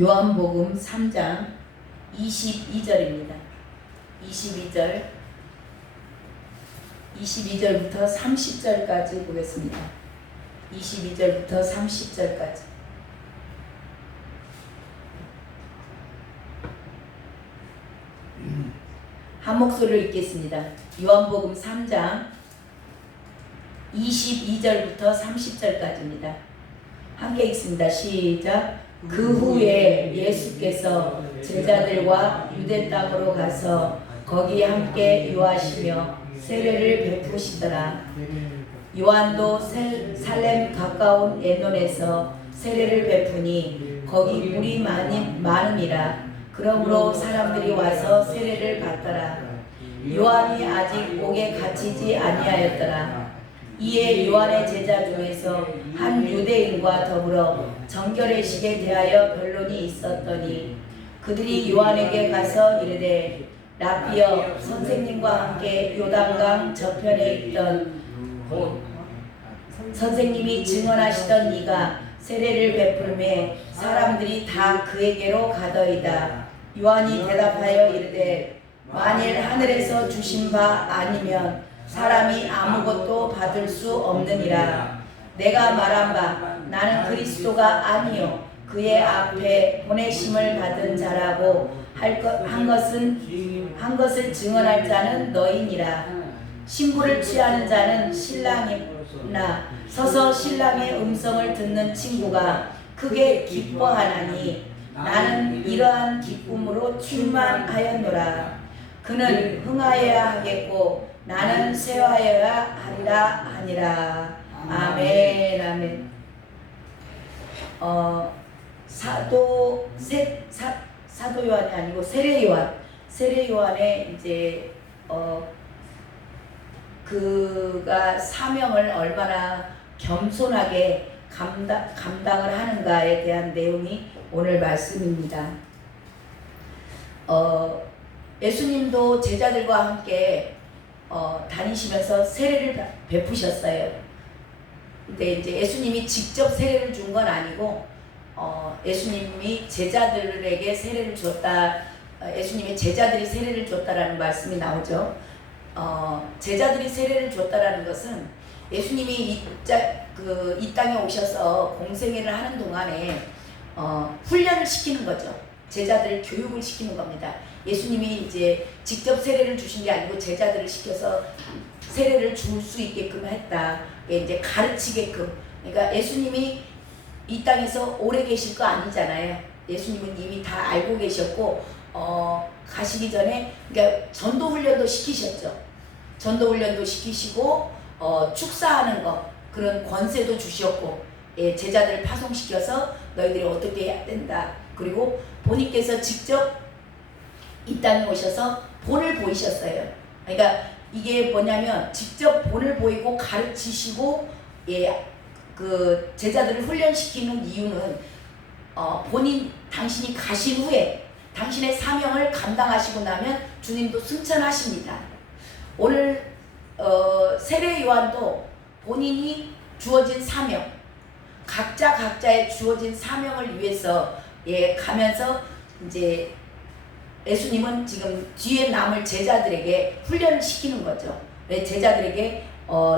요한복음 3장 22절입니다. 22절부터 30절까지 보겠습니다. 22절부터 30절까지. 한 목소리로 읽겠습니다. 요한복음 3장 22절부터 30절까지입니다. 함께 읽습니다. 시작. 그 후에 예수께서 제자들과 유대 땅으로 가서 거기 함께 유하시며 세례를 베푸시더라. 요한도 살렘 가까운 에논에서 세례를 베푸니 거기 물이 많음이라. 그러므로 사람들이 와서 세례를 받더라. 요한이 아직 옥에 갇히지 아니하였더라. 이에 요한의 제자 중에서 한 유대인과 더불어 정결의식에 대하여 변론이 있었더니 그들이 요한에게 가서 이르되 라피여, 선생님과 함께 요단강 저편에 있던 선생님이 증언하시던 이가 세례를 베푸르매 사람들이 다 그에게로 가더이다. 요한이 대답하여 이르되 만일 하늘에서 주신 바 아니면 사람이 아무것도 받을 수 없느니라. 내가 말한 바 나는 그리스도가 아니요 그의 앞에 보내심을 받은 자라고 한 것을 증언할 자는 너희니라. 신부를 취하는 자는 신랑이나 서서 신랑의 음성을 듣는 친구가 크게 기뻐하나니 나는 이러한 기쁨으로 충만하였노라. 그는 흥하여야 하겠고 나는 쇠하여야 하리라 하니라. 아멘. 아멘. 사도 요한이 아니고 세례 요한의 이제 그가 사명을 얼마나 겸손하게 감당을 하는가에 대한 내용이 오늘 말씀입니다. 예수님도 제자들과 함께 다니시면서 세례를 베푸셨어요. 근데 이제 예수님이 직접 세례를 준 건 아니고 예수님이 제자들에게 세례를 줬다. 예수님의 제자들이 세례를 줬다라는 말씀이 나오죠. 제자들이 세례를 줬다라는 것은 예수님이 이 땅에 오셔서 공생애를 하는 동안에 훈련을 시키는 거죠. 제자들 교육을 시키는 겁니다. 예수님이 이제 직접 세례를 주신 게 아니고 제자들을 시켜서 세례를 줄 수 있게끔 했다. 이제 가르치게끔. 그러니까 예수님이 이 땅에서 오래 계실 거 아니잖아요. 예수님은 이미 다 알고 계셨고 가시기 전에 그러니까 전도 훈련도 시키셨죠. 전도 훈련도 시키시고 축사하는 거 그런 권세도 주셨고 제자들을 파송시켜서 너희들이 어떻게 해야 된다. 그리고 본인께서 직접 이 땅에 오셔서 본을 보이셨어요. 그러니까 이게 뭐냐면 직접 본을 보이고 가르치시고 그 제자들을 훈련시키는 이유는 당신이 가신 후에 당신의 사명을 감당하시고 나면 주님도 승천하십니다. 오늘 세례 요한도 본인이 주어진 사명, 각자의 주어진 사명을 위해서 가면서 이제 예수님은 지금 뒤에 남을 제자들에게 훈련을 시키는 거죠. 제자들에게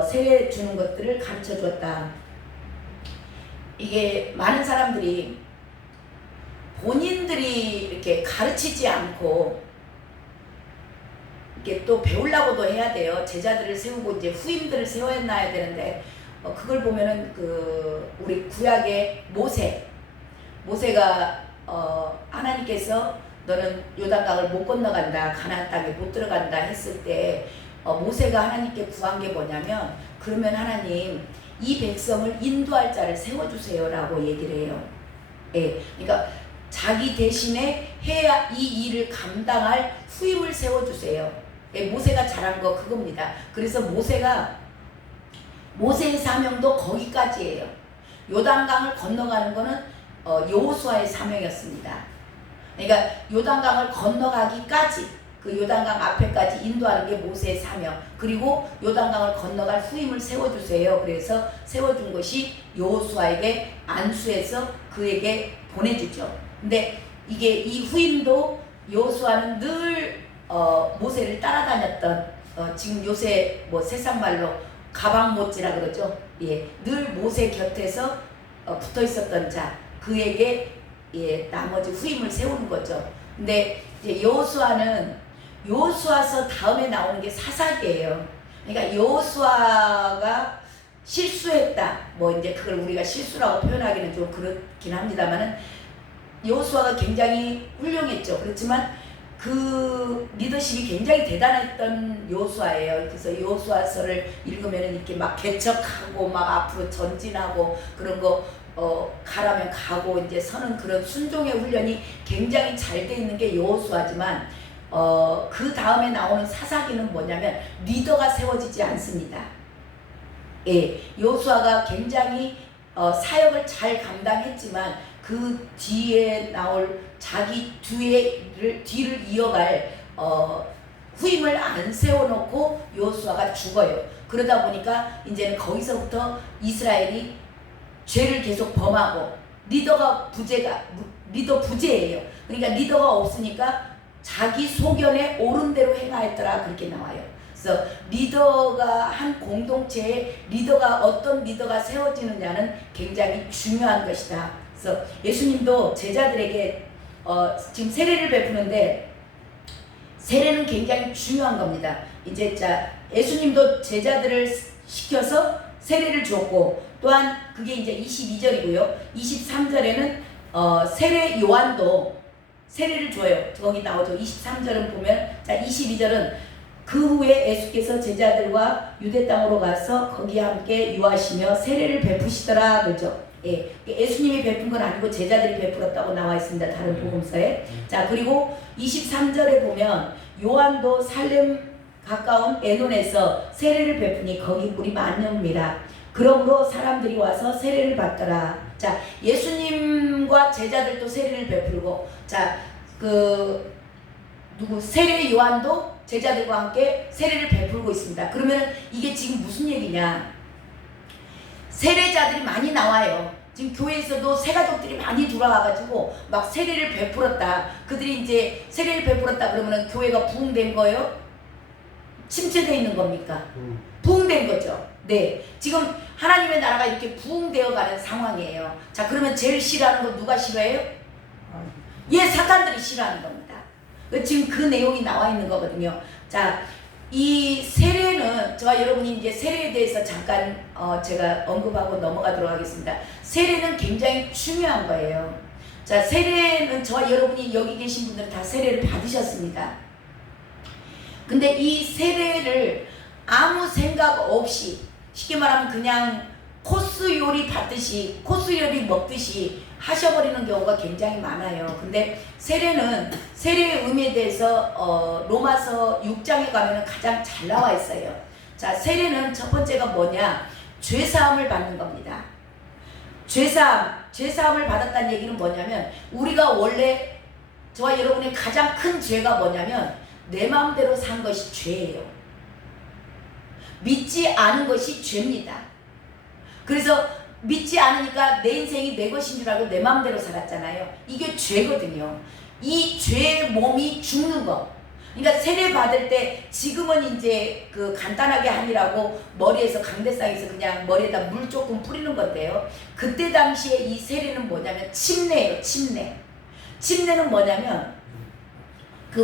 세례 주는 것들을 가르쳐 줬다. 이게 많은 사람들이 본인들이 이렇게 가르치지 않고 이게 또 배우려고도 해야 돼요. 제자들을 세우고 이제 후임들을 세워야 되는데 그걸 보면은 우리 구약의 모세가 하나님께서 너는 요단강을 못 건너간다, 가나안 땅에 못 들어간다 했을 때 모세가 하나님께 구한 게 뭐냐면 그러면 하나님 이 백성을 인도할 자를 세워주세요라고 얘기를 해요. 그러니까 자기 대신에 해야 이 일을 감당할 후임을 세워주세요. 모세가 잘한 거 그겁니다. 그래서 모세의 사명도 거기까지예요. 요단강을 건너가는 거는 여호수아의 사명이었습니다. 그러니까 요단강을 건너가기까지 그 요단강 앞에까지 인도하는 게 모세의 사명. 그리고 요단강을 건너갈 후임을 세워주세요. 그래서 세워준 것이 여호수아에게 안수해서 그에게 보내주죠. 근데 이게 이 후임도 여호수아는 늘 모세를 따라다녔던 지금 요새 뭐 세상 말로 가방못지라 그러죠. 예, 늘 모세 곁에서 붙어 있었던 자, 그에게 예, 나머지 후임을 세우는 거죠. 근데 이제 여호수아서 다음에 나오는 게 사사기예요. 그러니까 여호수아가 실수했다. 뭐 이제 그걸 우리가 실수라고 표현하기는 좀 그렇긴 합니다만은 여호수아가 굉장히 훌륭했죠. 그렇지만 그 리더십이 굉장히 대단했던 여호수아예요. 그래서 여호수아서를 읽으면 이렇게 막 개척하고 막 앞으로 전진하고 그런 거 가라면 가고 이제 서는 그런 순종의 훈련이 굉장히 잘 돼 있는 게 여호수아지만 그 다음에 나오는 사사기는 뭐냐면 리더가 세워지지 않습니다. 예, 여호수아가 굉장히 사역을 잘 감당했지만 그 뒤에 나올 자기 뒤를 이어갈 후임을 안 세워놓고 여호수아가 죽어요. 그러다 보니까 이제는 거기서부터 이스라엘이 죄를 계속 범하고 리더 부재예요. 그러니까 리더가 없으니까 자기 소견에 옳은 대로 행하였더라 그렇게 나와요. 그래서 리더가 한 공동체에 어떤 리더가 세워지느냐는 굉장히 중요한 것이다. 그래서 예수님도 제자들에게 지금 세례를 베푸는데 세례는 굉장히 중요한 겁니다. 이제 예수님도 제자들을 시켜서 세례를 줬고 또한 그게 이제 22절이고요. 23절에는 세례 요한도 세례를 줘요. 거기 나오죠. 23절은 보면 22절은 그 후에 예수께서 제자들과 유대 땅으로 가서 거기 함께 유하시며 세례를 베푸시더라 그러죠. 예, 예수님이 베푼 건 아니고 제자들이 베풀었다고 나와 있습니다. 다른 복음서에. 자, 그리고 23절에 보면 요한도 살렘 가까운 에논에서 세례를 베푸니 거기 물이 많음이라. 그러므로 사람들이 와서 세례를 받더라. 자, 예수님과 제자들도 세례를 베풀고, 자, 세례 요한도 제자들과 함께 세례를 베풀고 있습니다. 그러면 이게 지금 무슨 얘기냐? 세례자들이 많이 나와요. 지금 교회에서도 새가족들이 많이 들어와가지고 막 세례를 베풀었다. 그들이 이제 세례를 베풀었다 그러면 교회가 부흥된 거예요? 침체되어 있는 겁니까? 부흥된 거죠. 네, 지금 하나님의 나라가 이렇게 부흥되어 가는 상황이에요. 자, 그러면 제일 싫어하는 거 누가 싫어해요? 예, 사탄들이 싫어하는 겁니다. 지금 그 내용이 나와 있는 거거든요. 자, 이 세례는 저와 여러분이 이제 세례에 대해서 잠깐 제가 언급하고 넘어가도록 하겠습니다. 세례는 굉장히 중요한 거예요. 자, 세례는 저와 여러분이 여기 계신 분들은 다 세례를 받으셨습니다. 근데 이 세례를 아무 생각 없이 쉽게 말하면 그냥 코스 요리 받듯이 코스 요리 먹듯이 하셔버리는 경우가 굉장히 많아요. 근데 세례의 의미에 대해서 로마서 6장에 가면 가장 잘 나와 있어요. 자, 세례는 첫 번째가 뭐냐? 죄사함을 받는 겁니다. 죄사함을 받았다는 얘기는 뭐냐면 우리가 원래 저와 여러분의 가장 큰 죄가 뭐냐면 내 마음대로 산 것이 죄예요. 믿지 않은 것이 죄입니다. 그래서 믿지 않으니까 내 인생이 내 것인 줄 알고 내 마음대로 살았잖아요. 이게 죄거든요. 이 죄의 몸이 죽는 거. 그러니까 세례 받을 때 지금은 이제 간단하게 하니라고 머리에서 강대상에서 그냥 머리에다 물 조금 뿌리는 건데요. 그때 당시에 이 세례는 뭐냐면 침례예요. 침례는 뭐냐면 그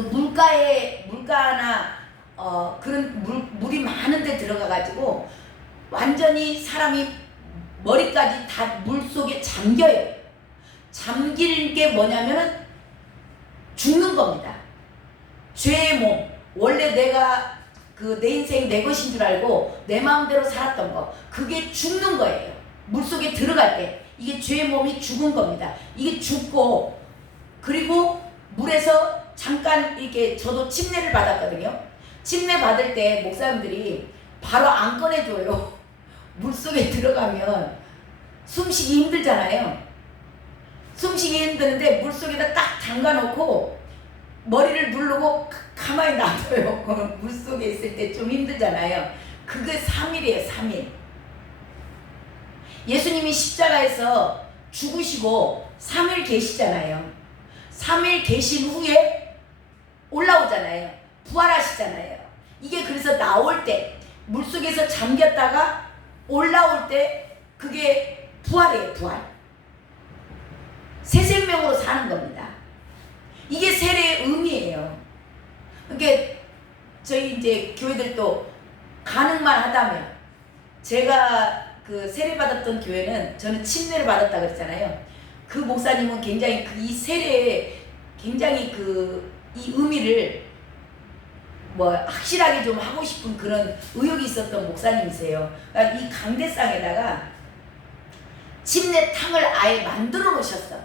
물가나 그런 물이 많은 데 들어가 가지고 완전히 사람이 머리까지 다 물속에 잠겨요. 잠길 게 뭐냐면은 죽는 겁니다. 죄의 몸. 원래 내가 내 인생이 내 것인 줄 알고 내 마음대로 살았던 거. 그게 죽는 거예요. 물속에 들어갈 때. 이게 죄의 몸이 죽은 겁니다. 이게 죽고 그리고 물에서 잠깐 이렇게 저도 침례를 받았거든요. 침례 받을 때 목사님들이 바로 안 꺼내줘요. 물속에 들어가면 숨쉬기 힘들잖아요. 숨쉬기 힘드는데 물속에다 딱 담가놓고 머리를 누르고 가만히 놔둬요. 물속에 있을 때 좀 힘들잖아요. 그게 3일이에요. 3일. 예수님이 십자가에서 죽으시고 3일 계시잖아요. 3일 계신 후에 올라오잖아요. 부활하시잖아요. 이게 그래서 나올 때 물속에서 잠겼다가 올라올 때 그게 부활이에요. 부활. 새 생명으로 사는 겁니다. 이게 세례의 의미예요. 그러니까 저희 이제 교회들도 가능만 하다면, 제가 그 세례 받았던 교회는 저는 침례를 받았다 그랬잖아요. 그 목사님은 굉장히 이 세례에 굉장히 이 의미를 뭐 확실하게 좀 하고 싶은 그런 의욕이 있었던 목사님이세요. 그러니까 이 강대상에다가 침례탕을 아예 만들어 놓으셨어.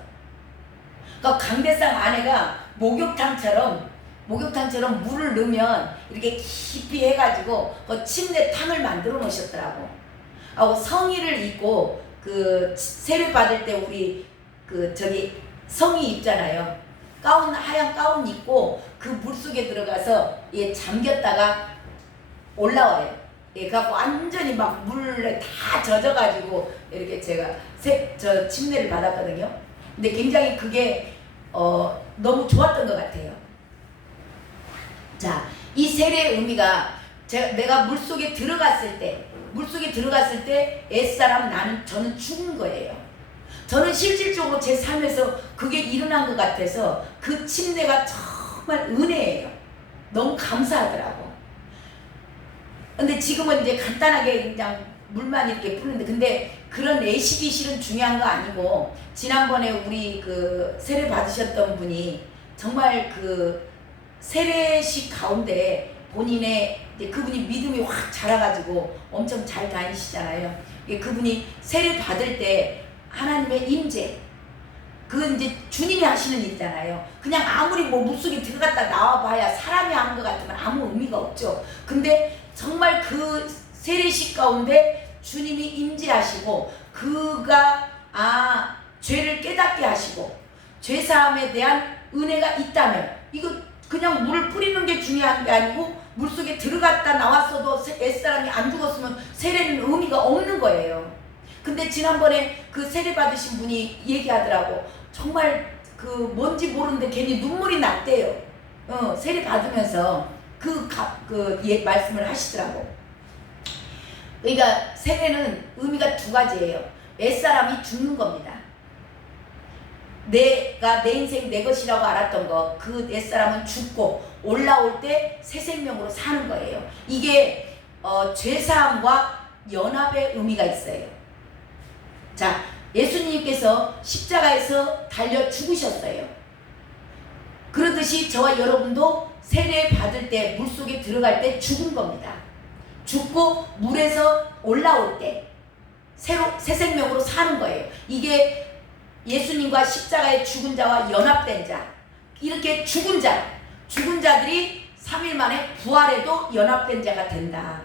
그러니까 강대상 안에가 목욕탕처럼 물을 넣으면 이렇게 깊이 해가지고 그 침례탕을 만들어 놓으셨더라고. 하고 성의를 입고 그 세례 받을 때 우리 성의 입잖아요. 하얀 가운 입고 그 물속에 들어가서 잠겼다가 올라와요. 그래갖고 완전히 막 물에 다 젖어가지고 이렇게 제가 저 침례를 받았거든요. 근데 굉장히 그게 너무 좋았던 것 같아요. 자, 이 세례의 의미가 내가 물속에 들어갔을 때 옛사람 저는 죽은 거예요. 저는 실질적으로 제 삶에서 그게 일어난 것 같아서 그 침례가 정말 은혜예요. 너무 감사하더라고. 근데 지금은 이제 간단하게 그냥 물만 이렇게 뿌리는데, 근데 그런 레시피 실은 중요한 거 아니고, 지난번에 우리 그 세례 받으셨던 분이 정말 그 세례식 가운데 본인의 그분이 믿음이 확 자라가지고 엄청 잘 다니시잖아요. 그분이 세례 받을 때 하나님의 임재, 그건 이제 주님이 하시는 일이잖아요. 그냥 아무리 뭐 물속에 들어갔다 나와봐야 사람이 하는 것 같으면 아무 의미가 없죠. 근데 정말 그 세례식 가운데 주님이 임재하시고 그가 죄를 깨닫게 하시고 죄사함에 대한 은혜가 있다면, 이거 그냥 물을 뿌리는 게 중요한 게 아니고 물속에 들어갔다 나왔어도 옛사람이 안 죽었으면 세례는 의미가 없는 거예요. 근데 지난번에 그 세례 받으신 분이 얘기하더라고. 정말 뭔지 모르는데 괜히 눈물이 났대요. 세례 받으면서 말씀을 하시더라고. 그러니까 세례는 의미가 두 가지예요. 옛사람이 죽는 겁니다. 내가 내 인생 내 것이라고 알았던 거, 그 옛사람은 죽고 올라올 때 새 생명으로 사는 거예요. 이게 죄사함과 연합의 의미가 있어요. 자, 예수님께서 십자가에서 달려 죽으셨어요. 그러듯이 저와 여러분도 세례 받을 때 물속에 들어갈 때 죽은 겁니다. 죽고 물에서 올라올 때 새 생명으로 사는 거예요. 이게 예수님과 십자가의 죽은 자와 연합된 자, 이렇게 죽은 자들이 3일 만에 부활에도 연합된 자가 된다.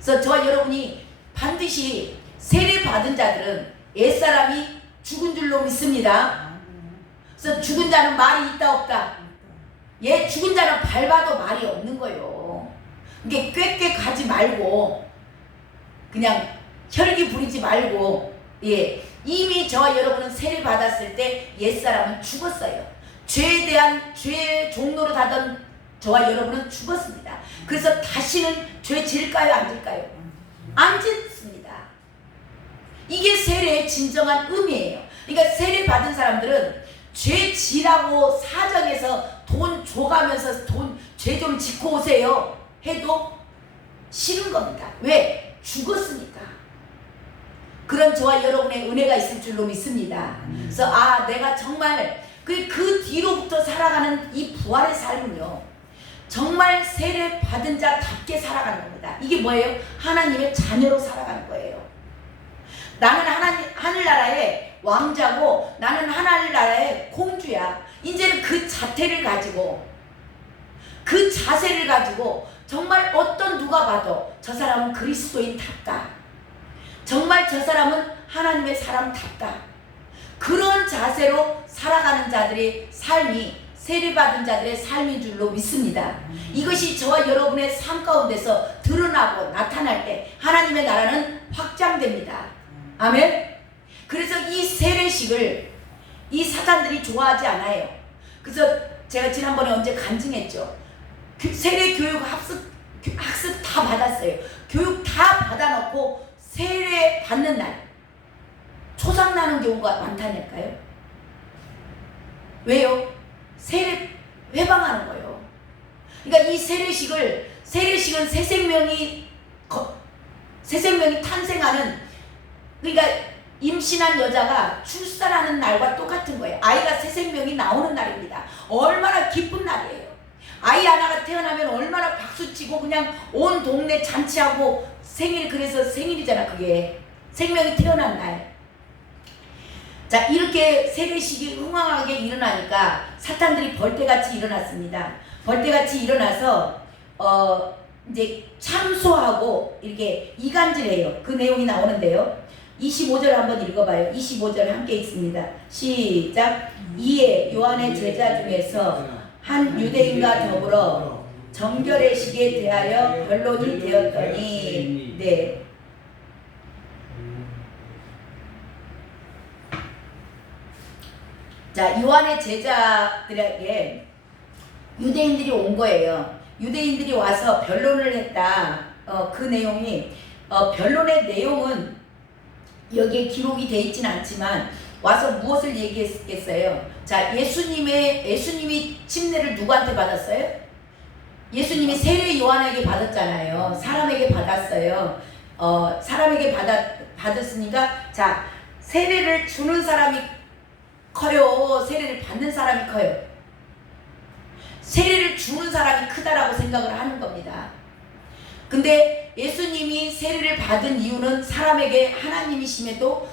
그래서 저와 여러분이 반드시 세례 받은 자들은 옛사람이 죽은 줄로 믿습니다. 그래서 죽은 자는 말이 있다 없다? 죽은 자는 밟아도 말이 없는 거예요. 이게 꾀꾀 가지 말고 그냥 혈기 부리지 말고, 이미 저와 여러분은 세례 받았을 때 옛사람은 죽었어요. 죄에 대한 죄의 종로로 가던 저와 여러분은 죽었습니다. 그래서 다시는 죄 질까요, 안 질까요? 안 짓습니다. 이게 세례의 진정한 의미예요. 그러니까 세례 받은 사람들은 죄 지라고 사정해서 돈 줘가면서 죄 좀 짓고 오세요 해도 싫은 겁니다. 왜? 죽었으니까. 그런 저와 여러분의 은혜가 있을 줄로 믿습니다. 그래서 내가 정말 그 뒤로부터 살아가는 이 부활의 삶은요, 정말 세례 받은 자답게 살아가는 겁니다. 이게 뭐예요? 하나님의 자녀로 살아가는 거예요. 나는 하늘나라의 왕자고 나는 하늘나라의 공주야. 이제는 그 자태를 가지고, 그 자세를 가지고 정말 어떤 누가 봐도 저 사람은 그리스도인답다, 정말 저 사람은 하나님의 사람답다, 그런 자세로 살아가는 자들의 삶이 세례받은 자들의 삶인 줄로 믿습니다. 이것이 저와 여러분의 삶 가운데서 드러나고 나타날 때 하나님의 나라는 확장됩니다. 아멘. 그래서 이 세례식을 이 사단들이 좋아하지 않아요. 그래서 제가 지난번에 언제 간증했죠. 세례 교육 학습 다 받았어요. 교육 다 받아놓고 세례 받는 날 초상 나는 경우가 많다니까요. 왜요? 세례 회방하는 거예요. 그러니까 이 세례식은 새 생명이 탄생하는, 그러니까 임신한 여자가 출산하는 날과 똑같은 거예요. 아이가 새 생명이 나오는 날입니다. 얼마나 기쁜 날이에요. 아이 하나가 태어나면 얼마나 박수치고 그냥 온 동네 잔치하고 생일, 그래서 생일이잖아. 그게 생명이 태어난 날. 자, 이렇게 세례식이 흥황하게 일어나니까 사탄들이 벌떼같이 일어났습니다. 벌떼같이 일어나서 이제 참소하고 이렇게 이간질해요. 그 내용이 나오는데요. 25절 한번 읽어봐요. 25절 함께 읽습니다. 시작. 이에 요한의 제자 중에서 한 유대인과 더불어 정결의식에 대하여 변론이 되었더니, 네. 자, 요한의 제자들에게 유대인들이 온 거예요. 유대인들이 와서 변론을 했다. 그 내용이, 변론의 내용은 여기에 기록이 되어 있진 않지만 와서 무엇을 얘기했겠어요? 자, 예수님이 침례를 누구한테 받았어요? 예수님이 세례 요한에게 받았잖아요. 사람에게 받았어요. 사람에게 받았으니까, 자, 세례를 주는 사람이 커요? 세례를 받는 사람이 커요? 세례를 주는 사람이 크다라고 생각을 하는 겁니다. 근데 예수님이 세례를 받은 이유는 사람에게, 하나님이심에도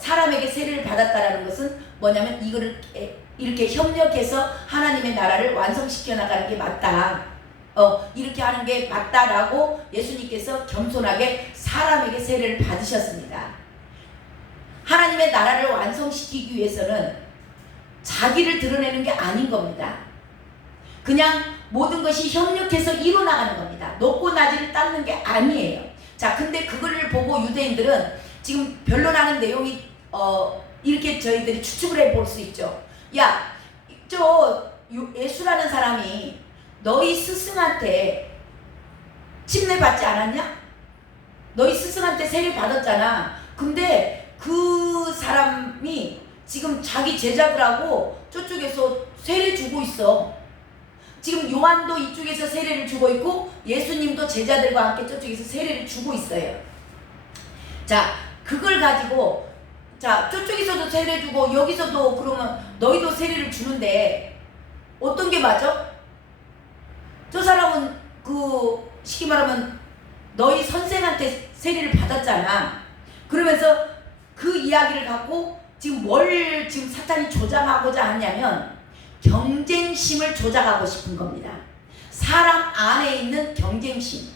사람에게 세례를 받았다라는 것은 뭐냐면 이거를 이렇게 협력해서 하나님의 나라를 완성시켜 나가는 게 맞다. 이렇게 하는 게 맞다라고 예수님께서 겸손하게 사람에게 세례를 받으셨습니다. 하나님의 나라를 완성시키기 위해서는 자기를 드러내는 게 아닌 겁니다. 그냥 모든 것이 협력해서 이루어나가는 겁니다. 높고 낮이를 따는 게 아니에요. 자, 근데 그거를 보고 유대인들은 지금 변론하는 내용이 이렇게 저희들이 추측을 해볼 수 있죠. 야, 저 예수라는 사람이 너희 스승한테 침례 받지 않았냐? 너희 스승한테 세례 받았잖아. 근데 그 사람이 지금 자기 제자들하고 저쪽에서 세례 주고 있어. 지금 요한도 이쪽에서 세례를 주고 있고 예수님도 제자들과 함께 저쪽에서 세례를 주고 있어요. 자, 그걸 가지고, 자, 저쪽에서도 세례 주고 여기서도 그러면 너희도 세례를 주는데 어떤 게 맞아? 저 사람은 쉽게 말하면 너희 선생한테 세례를 받았잖아. 그러면서 그 이야기를 갖고 지금 뭘 지금 사탄이 조장하고자 하냐면 경쟁심을 조작하고 싶은 겁니다. 사람 안에 있는 경쟁심,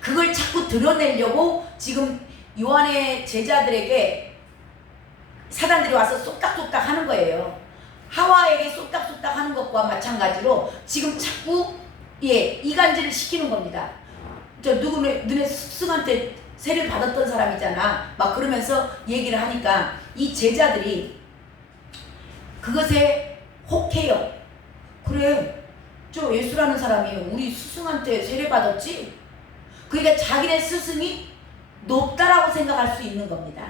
그걸 자꾸 드러내려고 지금 요한의 제자들에게 사단들이 와서 쏙닥쏙닥 하는 거예요. 하와에게 쏙닥쏙닥 하는 것과 마찬가지로 지금 자꾸 이간질을 시키는 겁니다. 저 너네 스승한테 세례 받았던 사람이잖아. 막 그러면서 얘기를 하니까 이 제자들이 그것에 혹해요. 그래, 저 예수라는 사람이 우리 스승한테 세례 받았지? 그러니까 자기네 스승이 높다라고 생각할 수 있는 겁니다.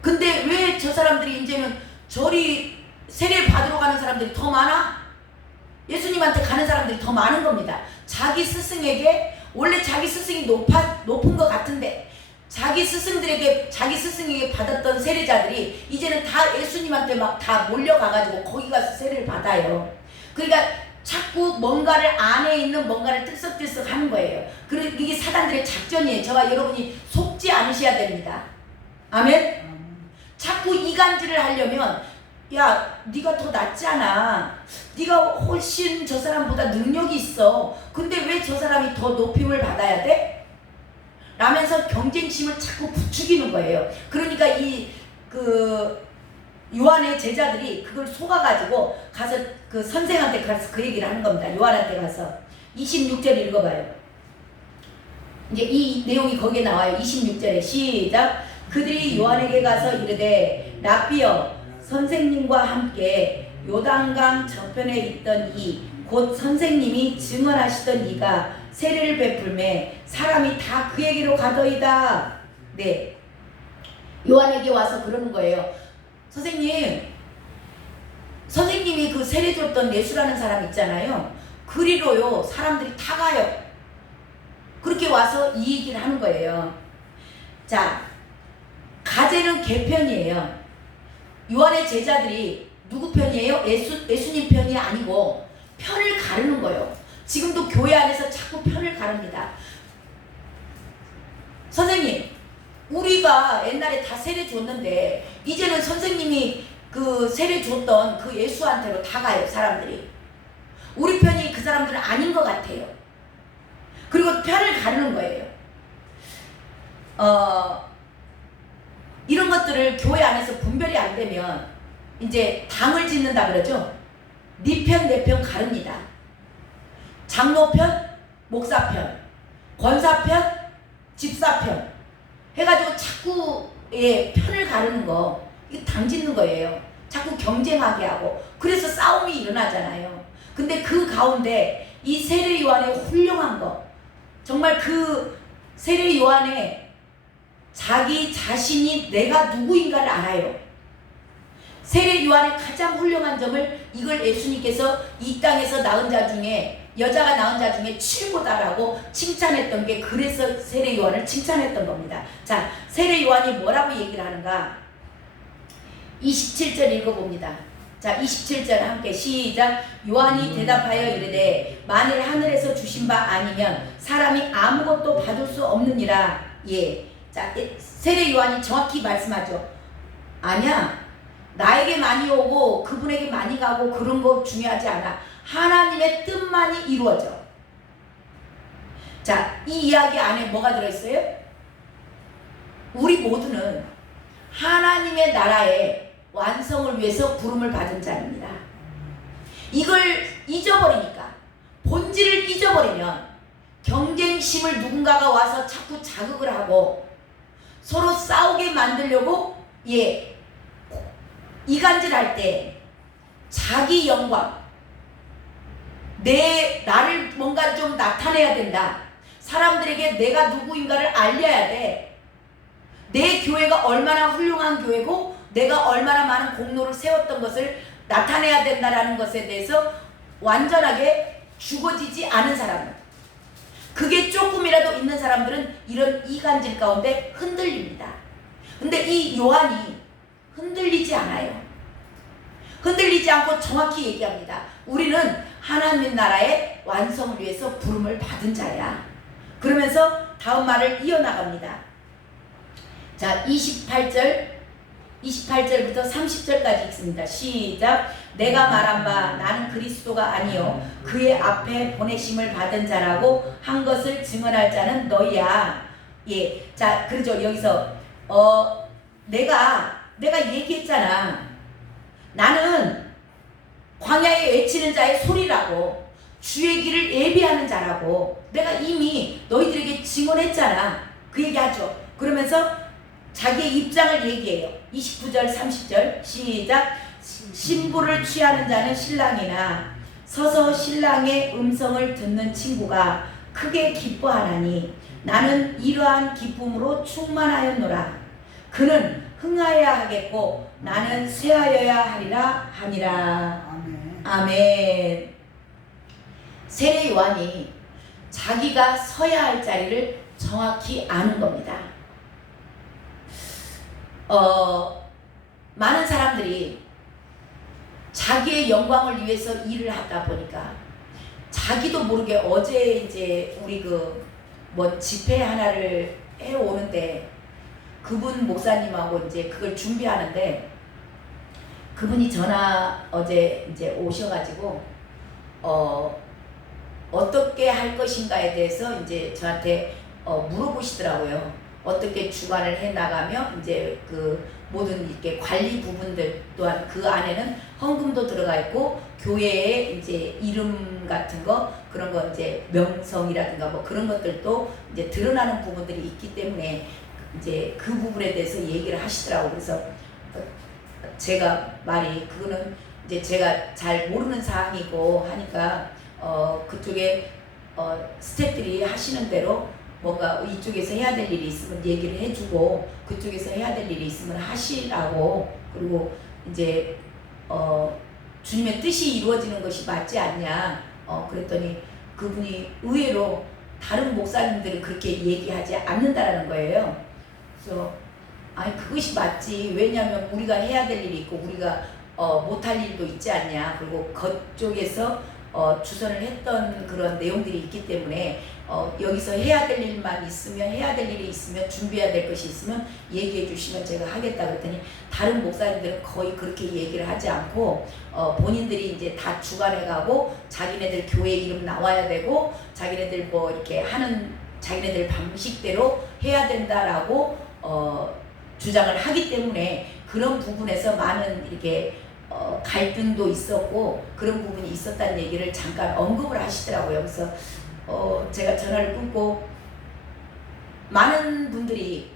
근데 왜 저 사람들이 이제는 저리 세례 받으러 가는 사람들이 더 많아? 예수님한테 가는 사람들이 더 많은 겁니다. 자기 스승에게, 원래 자기 스승이 높은 것 같은데 자기 스승에게 받았던 세례자들이 이제는 다 예수님한테 막 다 몰려가가지고 거기 가서 세례를 받아요. 그러니까 자꾸 뭔가를 안에 있는 뭔가를 들썩들썩 하는 거예요. 그리고 이게 사단들의 작전이에요. 저와 여러분이 속지 않으셔야 됩니다. 아멘? 자꾸 이간질을 하려면, 야, 네가 더 낫잖아. 네가 훨씬 저 사람보다 능력이 있어. 근데 왜 저 사람이 더 높임을 받아야 돼? 라면서 경쟁심을 자꾸 부추기는 거예요. 그러니까 요한의 제자들이 그걸 속아가지고 가서 그 선생한테 가서 그 얘기를 하는 겁니다. 요한한테 가서 26절 읽어봐요. 이제 이 내용이 거기에 나와요. 26절에 시작. 그들이 요한에게 가서 이르되 라비어 선생님과 함께 요단강 저편에 있던 이 곧 선생님이 증언하시던 이가 세례를 베풀매 사람이 다 그에게로 가더이다. 네, 요한에게 와서 그러는 거예요. 선생님이 그 세례 줬던 예수라는 사람 있잖아요. 그리로요 사람들이 다 가요. 그렇게 와서 이 얘기를 하는 거예요. 자, 가제는 걔 편이에요. 요한의 제자들이 누구 편이에요? 예수님 편이 아니고 편을 가르는 거예요. 지금도 교회 안에서 자꾸 편을 가릅니다. 선생님, 우리가 옛날에 다 세례 줬는데 이제는 선생님이 그 세례 줬던 그 예수한테로 다 가요. 사람들이. 우리 편이 그 사람들은 아닌 것 같아요. 그리고 편을 가르는 거예요. 이런 것들을 교회 안에서 분별이 안 되면 이제 당을 짓는다 그러죠. 네 편, 내 편 가릅니다. 장로편, 목사편, 권사편, 집사편 해가지고 자꾸 편을 가르는 거, 이거 당 짓는 거예요. 자꾸 경쟁하게 하고. 그래서 싸움이 일어나잖아요. 근데 그 가운데 이 세례 요한의 훌륭한 거, 정말 그 세례 요한의 자기 자신이 내가 누구인가를 알아요. 세례 요한의 가장 훌륭한 점을 이걸 예수님께서 이 땅에서 낳은 자 중에, 여자가 낳은 자 중에 최고다라고 칭찬했던 게, 그래서 세례 요한을 칭찬했던 겁니다. 자, 세례 요한이 뭐라고 얘기를 하는가? 27절 읽어봅니다. 자, 27절 함께 시작. 요한이 대답하여 이르되 만일 하늘에서 주신 바 아니면 사람이 아무것도 받을 수 없느니라. 예. 자, 세례 요한이 정확히 말씀하죠. 아니야. 나에게 많이 오고 그분에게 많이 가고 그런 거 중요하지 않아. 하나님의 뜻만이 이루어져. 자, 이 이야기 안에 뭐가 들어있어요? 우리 모두는 하나님의 나라의 완성을 위해서 부름을 받은 자입니다. 이걸 잊어버리니까, 본질을 잊어버리면 경쟁심을 누군가가 와서 자꾸 자극을 하고 서로 싸우게 만들려고 이간질할 때 자기 영광, 나를 뭔가 좀 나타내야 된다. 사람들에게 내가 누구인가를 알려야 돼. 내 교회가 얼마나 훌륭한 교회고 내가 얼마나 많은 공로를 세웠던 것을 나타내야 된다라는 것에 대해서 완전하게 죽어지지 않은 사람은, 그게 조금이라도 있는 사람들은 이런 이간질 가운데 흔들립니다. 근데 이 요한이 흔들리지 않아요. 흔들리지 않고 정확히 얘기합니다. 우리는 하나님 나라의 완성을 위해서 부름을 받은 자야. 그러면서 다음 말을 이어나갑니다. 자, 28절부터 30절까지 읽습니다. 시작. 내가 말한 바 나는 그리스도가 아니요 그의 앞에 보내심을 받은 자라고 한 것을 증언할 자는 너희야. 예, 자, 그러죠. 여기서 내가 얘기했잖아. 나는 광야에 외치는 자의 소리라고, 주의 길을 예비하는 자라고 내가 이미 너희들에게 증언했잖아. 그 얘기하죠. 그러면서 자기의 입장을 얘기해요. 29절 30절 시작. 신부를 취하는 자는 신랑이나 서서 신랑의 음성을 듣는 친구가 크게 기뻐하나니 나는 이러한 기쁨으로 충만하였노라. 그는 흥하여야 하겠고 나는 쇠하여야 하리라 하니라. 아멘. 아멘. 세례 요한이 자기가 서야 할 자리를 정확히 아는 겁니다. 많은 사람들이 자기의 영광을 위해서 일을 하다 보니까 자기도 모르게, 어제 이제 우리 집회 하나를 해 오는데 그분 목사님하고 이제 그걸 준비하는데 그분이 어제 이제 오셔가지고 어떻게 할 것인가에 대해서 이제 저한테 물어보시더라고요. 어떻게 주관을 해 나가며 이제 그 모든 이렇게 관리 부분들, 또한 그 안에는 헌금도 들어가 있고 교회의 이제 이름 같은 거, 그런 거 이제 명성이라든가 뭐 그런 것들도 이제 드러나는 부분들이 있기 때문에 이제 그 부분에 대해서 얘기를 하시더라고요. 그래서 제가 말이 그거는 이제 제가 잘 모르는 사항이고 하니까 그쪽에 스태프들이 하시는 대로 뭔가 이쪽에서 해야 될 일이 있으면 얘기를 해주고 그쪽에서 해야 될 일이 있으면 하시라고, 그리고 이제 주님의 뜻이 이루어지는 것이 맞지 않냐 그랬더니 그분이 의외로 다른 목사님들은 그렇게 얘기하지 않는다라는 거예요. 그래서 아니 그것이 맞지, 왜냐하면 우리가 해야 될 일이 있고 우리가 못할 일도 있지 않냐, 그리고 그쪽에서 주선을 했던 그런 내용들이 있기 때문에 여기서 해야 될 일만 있으면, 해야 될 일이 있으면, 준비해야 될 것이 있으면 얘기해 주시면 제가 하겠다 그랬더니 다른 목사님들은 거의 그렇게 얘기를 하지 않고 본인들이 이제 다 주관해 가고 자기네들 교회 이름 나와야 되고 자기네들 뭐 이렇게 하는 자기네들 방식대로 해야 된다라고 주장을 하기 때문에 그런 부분에서 많은 이렇게 갈등도 있었고 그런 부분이 있었다는 얘기를 잠깐 언급을 하시더라고요. 그래서 제가 전화를 끊고 많은 분들이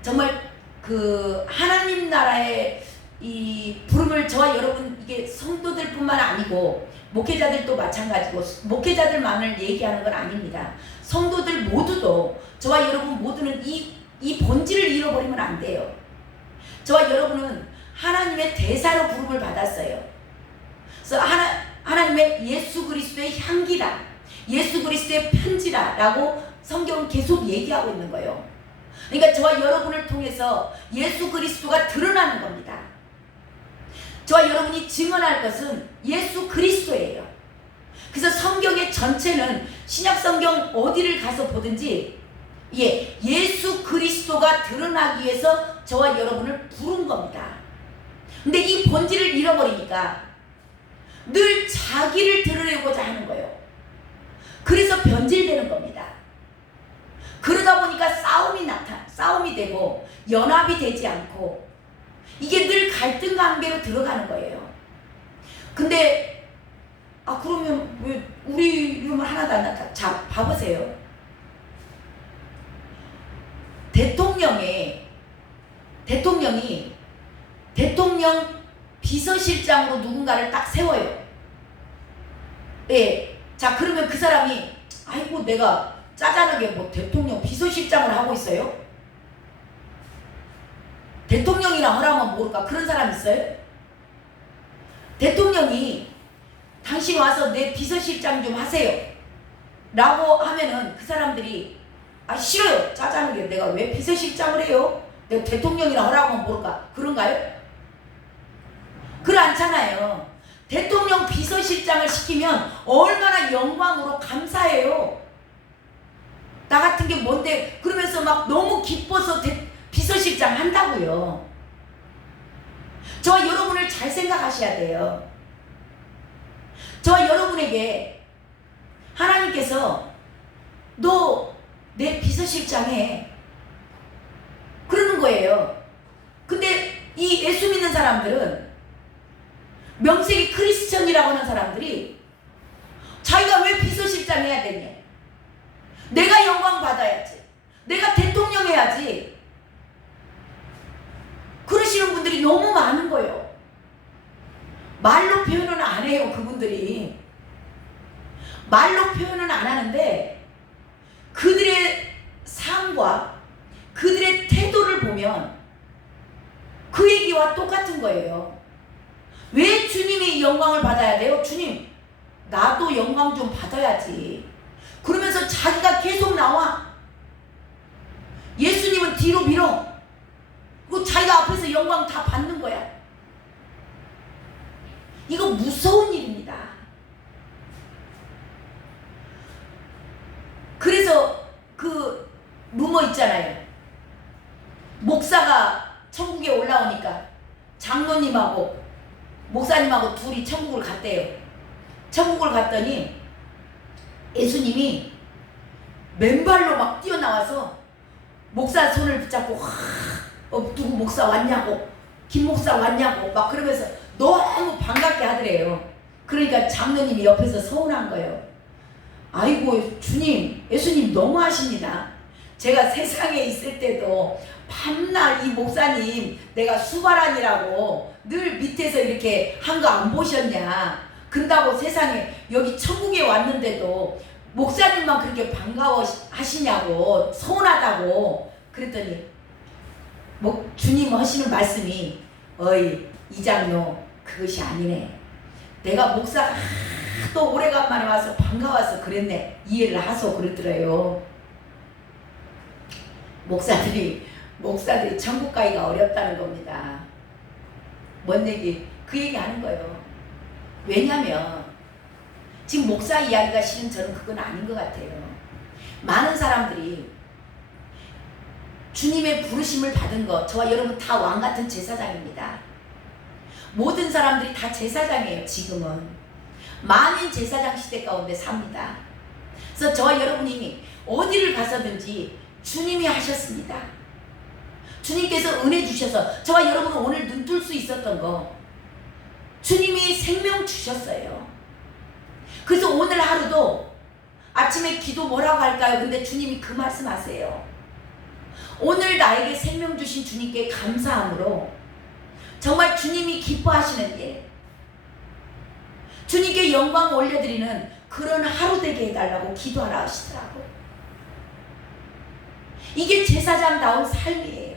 정말 그 하나님 나라의 이 부름을, 저와 여러분 이게 성도들뿐만 아니고 목회자들도 마찬가지고, 목회자들만을 얘기하는 건 아닙니다. 성도들 모두도, 저와 여러분 모두는 이 본질을 잃어버리면 안 돼요. 저와 여러분은 하나님의 대사로 부름을 받았어요. 그래서 하나님의 예수 그리스도의 향기라, 예수 그리스도의 편지라 라고 성경은 계속 얘기하고 있는 거예요. 그러니까 저와 여러분을 통해서 예수 그리스도가 드러나는 겁니다. 저와 여러분이 증언할 것은 예수 그리스도예요. 그래서 성경의 전체는 신약 성경 어디를 가서 보든지 예수 그리스도가 드러나기 위해서 저와 여러분을 부른 겁니다. 근데 이 본질을 잃어버리니까 늘 자기를 드러내고자 하는 거예요. 그래서 변질되는 겁니다. 그러다 보니까 싸움이 되고 연합이 되지 않고 이게 늘 갈등 관계로 들어가는 거예요. 근데 그러면 왜 우리 이름은 하나도 안 나타? 자, 봐보세요. 대통령이 대통령 비서실장으로 누군가를 딱 세워요. 예. 자, 그러면 그 사람이 아이고 내가 짜잘하게 뭐 대통령 비서실장을 하고 있어요? 대통령이라 하라면 모를까? 그런 사람 있어요? 대통령이 당신 와서 내 비서실장 좀 하세요 라고 하면은 그 사람들이 싫어요. 짜잘하게 내가 왜 비서실장을 해요? 내가 대통령이라 하라면 모를까? 그런가요? 그렇지 않잖아요. 대통령 비서실장을 시키면 얼마나 영광으로 감사해요. 나 같은 게 뭔데 그러면서 막 너무 기뻐서 비서실장 한다고요. 저와 여러분을 잘 생각하셔야 돼요. 저와 여러분에게 하나님께서 너 내 비서실장에 그러는 거예요. 근데 이 예수 믿는 사람들은, 명색이 크리스천이라고 하는 사람들이 자기가 왜 비서실장 해야 되냐, 내가 영광 받아야지, 내가 대통령 해야지, 그러시는 분들이 너무 많은 거예요. 말로 표현은 안 해요. 그분들이 말로 표현은 안 하는데 그들의 삶과 그들의 태도를 보면 그 얘기와 똑같은 거예요. 왜 주님이 영광을 받아야 돼요? 주님, 나도 영광 좀 받아야지. 그러면서 자기가 계속 나와. 예수님은 뒤로 밀어. 그리고 자기가 앞에서 영광 다 받는 거야. 이거 무서운 일입니다. 그래서 그 루머 있잖아요. 목사가 천국에 올라오니까 장로님하고 목사님하고 둘이 천국을 갔대요. 천국을 갔더니 예수님이 맨발로 막 뛰어나와서 목사 손을 붙잡고 누구 목사 왔냐고, 김 목사 왔냐고 막 그러면서 너무 반갑게 하더래요. 그러니까 장로님이 옆에서 서운한 거예요. 아이고 주님, 예수님 너무하십니다. 제가 세상에 있을 때도 밤날 이 목사님 내가 수바란이라고 늘 밑에서 이렇게 한 거 안 보셨냐. 근다고 세상에 여기 천국에 왔는데도 목사님만 그렇게 반가워 하시냐고, 서운하다고 그랬더니 주님 하시는 말씀이 어이 이장로 그것이 아니네. 내가 목사가 또 오래간만에 와서 반가워서 그랬네. 이해를 하소 그러더래요. 목사들이 천국 가기가 어렵다는 겁니다. 뭔 얘기? 그 얘기 하는 거예요. 왜냐면 지금 목사 이야기가 실은 저는 그건 아닌 것 같아요. 많은 사람들이 주님의 부르심을 받은 거, 저와 여러분 다 왕같은 제사장입니다. 모든 사람들이 다 제사장이에요. 지금은 만인 제사장 시대 가운데 삽니다. 그래서 저와 여러분이 어디를 가서든지 주님이 하셨습니다. 주님께서 은혜 주셔서 저와 여러분은 오늘 눈 뜰 수 있었던 거 주님이 생명 주셨어요. 그래서 오늘 하루도 아침에 기도 뭐라고 할까요? 근데 주님이 그 말씀 하세요. 오늘 나에게 생명 주신 주님께 감사함으로 정말 주님이 기뻐하시는 일, 주님께 영광 올려드리는 그런 하루 되게 해달라고 기도하라 하시더라고요. 이게 제사장다운 삶이에요.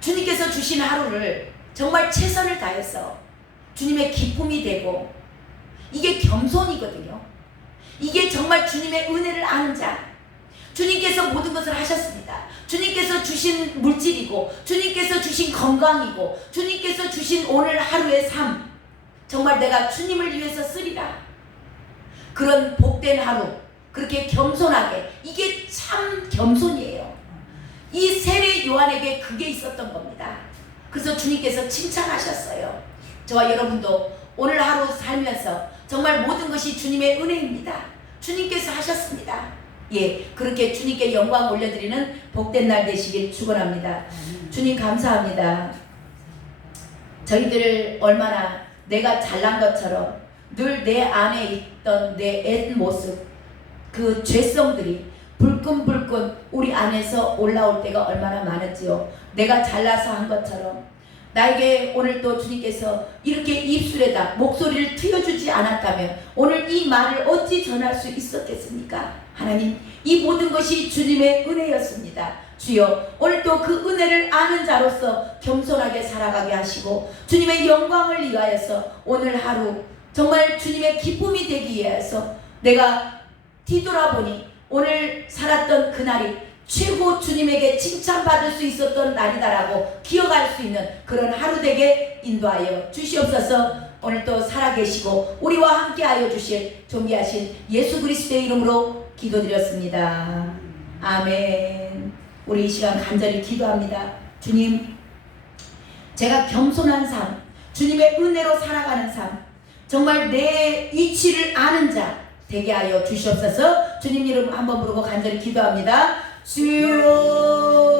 주님께서 주신 하루를 정말 최선을 다해서 주님의 기쁨이 되고, 이게 겸손이거든요. 이게 정말 주님의 은혜를 아는 자, 주님께서 모든 것을 하셨습니다. 주님께서 주신 물질이고, 주님께서 주신 건강이고, 주님께서 주신 오늘 하루의 삶, 정말 내가 주님을 위해서 쓰리라. 그런 복된 하루, 그렇게 겸손하게, 이게 참 겸손이에요. 이 세례 요한에게 그게 있었던 겁니다. 그래서 주님께서 칭찬하셨어요. 저와 여러분도 오늘 하루 살면서 정말 모든 것이 주님의 은혜입니다. 주님께서 하셨습니다. 예, 그렇게 주님께 영광 올려드리는 복된 날 되시길 축원합니다. 주님 감사합니다. 저희들을 얼마나 내가 잘난 것처럼 늘 내 안에 있던 내 옛 모습, 그 죄성들이 불끈불끈 우리 안에서 올라올 때가 얼마나 많았지요. 내가 잘나서 한 것처럼 나에게 오늘 또 주님께서 이렇게 입술에다 목소리를 트여주지 않았다면 오늘 이 말을 어찌 전할 수 있었겠습니까? 하나님, 이 모든 것이 주님의 은혜였습니다. 주여, 오늘 또 그 은혜를 아는 자로서 겸손하게 살아가게 하시고 주님의 영광을 위하여서 오늘 하루 정말 주님의 기쁨이 되기 위해서 내가 뒤돌아보니 오늘 살았던 그날이 최고 주님에게 칭찬받을 수 있었던 날이다라고 기억할 수 있는 그런 하루 되게 인도하여 주시옵소서. 오늘 또 살아계시고 우리와 함께하여 주실 존귀하신 예수 그리스도의 이름으로 기도드렸습니다. 아멘. 우리 이 시간 간절히 기도합니다. 주님, 제가 겸손한 삶, 주님의 은혜로 살아가는 삶, 정말 내 위치를 아는 자 되게 하여 주시옵소서. 주님 이름 한번 부르고 간절히 기도합니다. 주여.